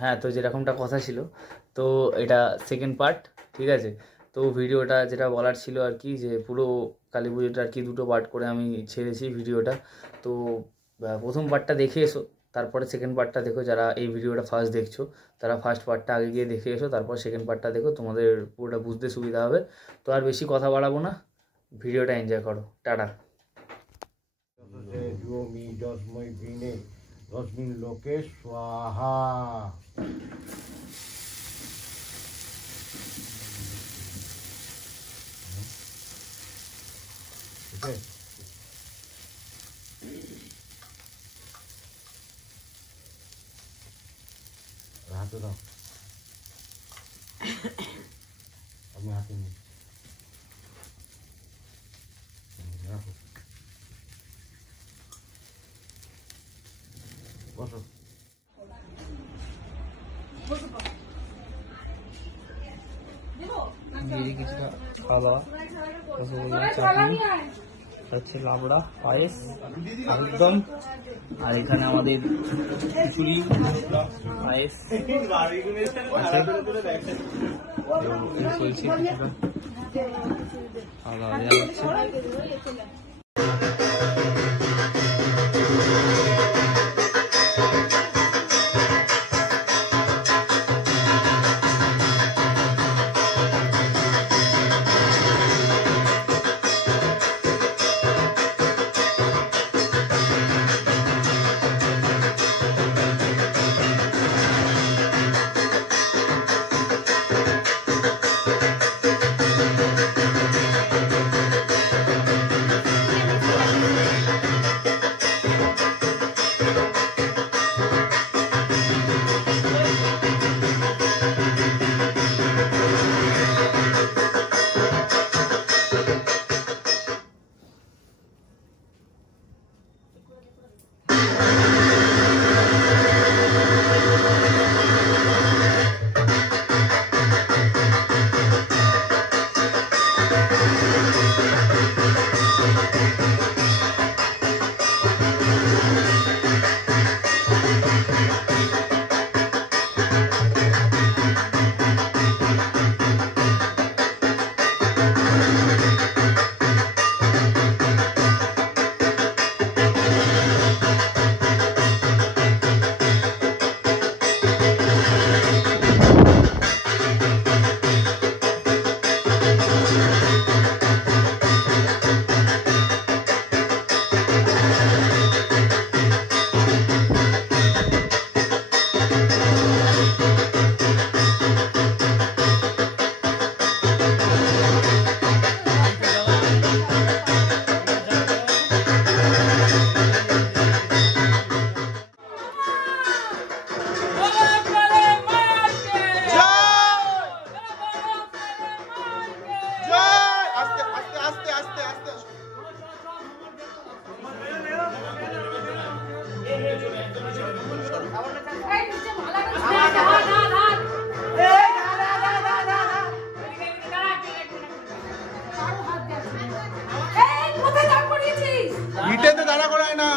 হ্যাঁ, তো যেরকমটা কথা ছিল, তো এটা সেকেন্ড পার্ট, ঠিক আছে। তো ভিডিওটা যেটা বলার ছিল আর কি, যে পুরো কালী পুজোটা আর কি দুটো পার্ট করে আমি ছেড়েছি ভিডিওটা। তো প্রথম পার্টটা দেখে এসো, তারপরে সেকেন্ড পার্টটা দেখো। যারা এই ভিডিওটা ফার্স্ট দেখছো তারা ফার্স্ট পার্টটা আগে গিয়ে দেখে এসো, তারপর সেকেন্ড পার্টটা দেখো, তোমাদের পুরোটা বুঝতে সুবিধা হবে। তো আর বেশি কথা বাড়াবো না, ভিডিওটা এনজয় করো। টাটা। রশ্মিন লোকে স্বাহা। হাতে দাও, আমি হাতে নিই, রাখো, বসো। কিছুটা খাওয়া চাটনি, হচ্ছে লাবড়া, পায়েস, একদম। আর এখানে আমাদের খিচুড়ি, পায়েস চলছে, খাওয়া দাওয়া দেওয়া হচ্ছে। ইটে তো দাঁড়া করায় না।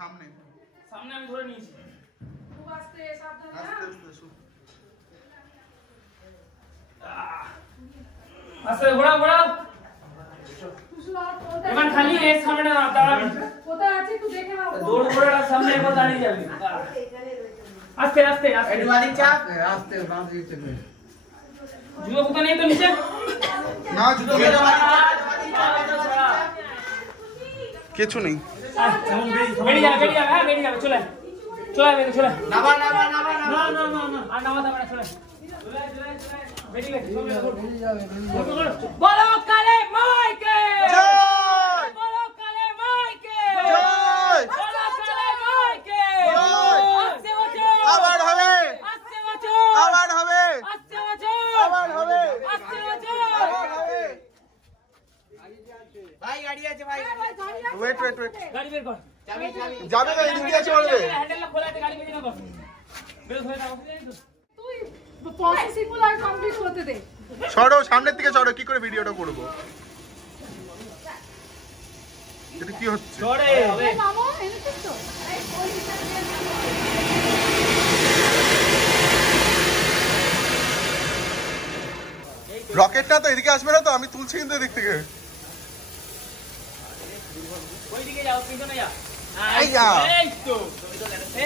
সামনে সামনে আমি ধরে নিয়েছি। আস্তে আস্তে ঘোরাও ঘোরাও। এবার খালি এর সামনে দাঁড়াবি। কোথায় আছে তুই দেখে নাও। দৌড় করে সামনে একবার দাঁড়িয়ে যাবি। আস্তে আস্তে আস্তে একটু বাড়ি চাপ, আস্তে বাঁধ দিতে হবে। জুতো কোথা নেই তো নিচে না, জুতো কিছু নেই। বেরিয়ে যাবে বেরিয়ে যাবে, হ্যাঁ বেরিয়ে যাবে। চলে চলে বেরিয়ে চলে। নামা নামা নামা না না না না আর নামা যাবে না। চলে বেরিয়ে যাবে। বলো কালে মাইকে জয়, বলো কালে মাইকে জয়, বলো কালে মাইকে জয়। আস্তে বাঁচো, আবার হবে। আস্তে বাঁচো, আবার হবে। আস্তে বাঁচো, আবার হবে। আস্তে বাঁচো, আবার হবে। ভাই গাড়ি আছে ভাই। ওয়েট ওয়েট ওয়েট, গাড়ি বের কর। যাবে না, এদিক দিয়ে আছে বলবে। হ্যান্ডেলটা খোলা আছে, গাড়ি বেরিয়ে না বস। বেরো ধরে দাও। তুই পসিবল আর কমপ্লিট হতে দে। সরো, সামনের দিকে সরো, কি করে ভিডিওটা করবো? এটা কি হচ্ছে? ধরে মামা এনেছিস তো? রকেটটা তো এদিকে আসবে না তো, আমি তুলছি কিন্তু এদিক থেকে। ওইদিকে যাও, পিছনে যাও। এই যা। এই তো।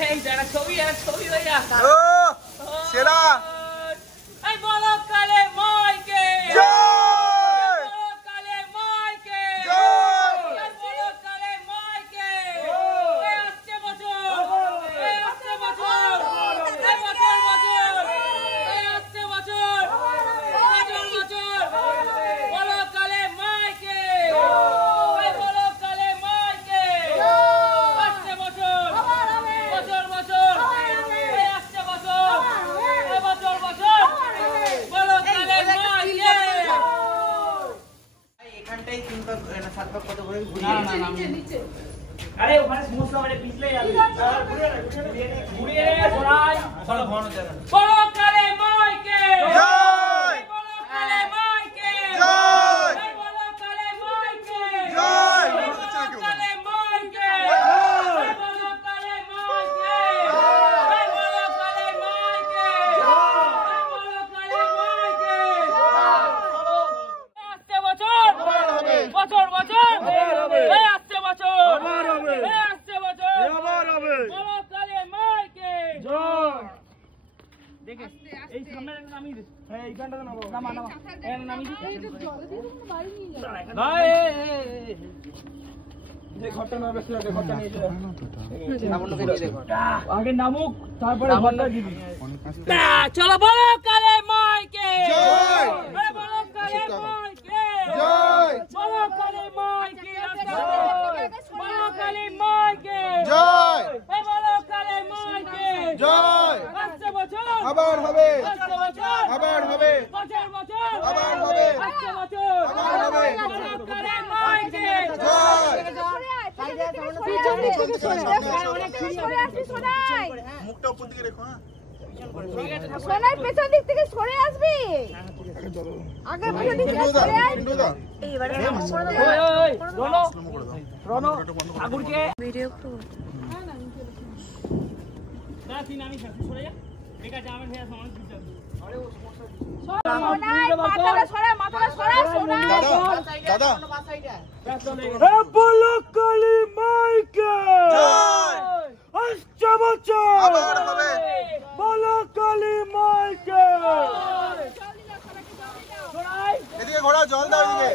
এই যারা ছবি ভাইয়া। ও সেরা। এই বলো কালে মাইকে। জয় বলো কালে মাইকে। জয় এই বলো কালে মাইকে। এই আসছে বছর। এই আসছে বছর। এই বছর বছর। এই আসছে বছর। বছর বছর। বলো কালে মাইকে। এই বলো কালে মাইকে। আসছে বছর। বছর বছর। এই আসছে বছর। এই বছর বছর। বলো কালে মাইকে। এখানটাই 3 ভাগ না 7 ভাগ কত করে না, না, না। নিচে নিচে। আরে ওখানে সমস্যা মানে পিছলে যাবে। ঘুরিয়ে রে সরাই। চলো ঘোরানো যাবে। বলো কালে মাইকে। জয় বলো কালে মাইকে। জয় বলো কালে মাইকে। জয় বলো কালে মাইকে। বলো কালে মাইকে। বলো কালে মাইকে। বলো কালে মাইকে। আসছে বছর। বছর বছর। এই আসছে বছর। এই আসছে বছর। বলো কালে মাইকে। দেখে এই সামনে নামিয়ে দে। হ্যাঁ এইখানটাতে নামো। নামা এখানে নামিয়ে দে। এই যে জলে দিয়ে তো বাড়ি নিয়ে যাবে। ভাই যে ঘরটা না বেশি আগে ঘরটা নিয়ে যা। আগে নামুক তারপরে ঘরটা দিবি। চলো বলো কালে মাইকে। জয় বলো কালে মাইকে। জয় বলো কালে মাইকে। বলো কালে মাইকে। জয় বলো কালে মাইকে। জয় আসছে বছর। আবার হবে, আসছে বছর। আবার হবে, বছর বছর। আবার হবে, আসছে বছর। আবার হবে। বলো কালে মাইকে। জয় মুখটা উপর দিকে রেখো। সোনার পেছন দিক থেকে সরে আসবি আগে পেছন দিক থেকে সরে আয় এইবারে ওই রনো রনো ঠাকুরকে ভিডিও করব না তুই নামি সরে যা ঠিক আছে আমি ভেয়া সমাজ দিতে সোনাই মাথাটা সরা সোনাই দাদা বলো কালী মাইকে জয় আসছে বছর আবার হবে, বলো কালী মাইকে এদিকে ঘোড়া জল দাও এদিকে।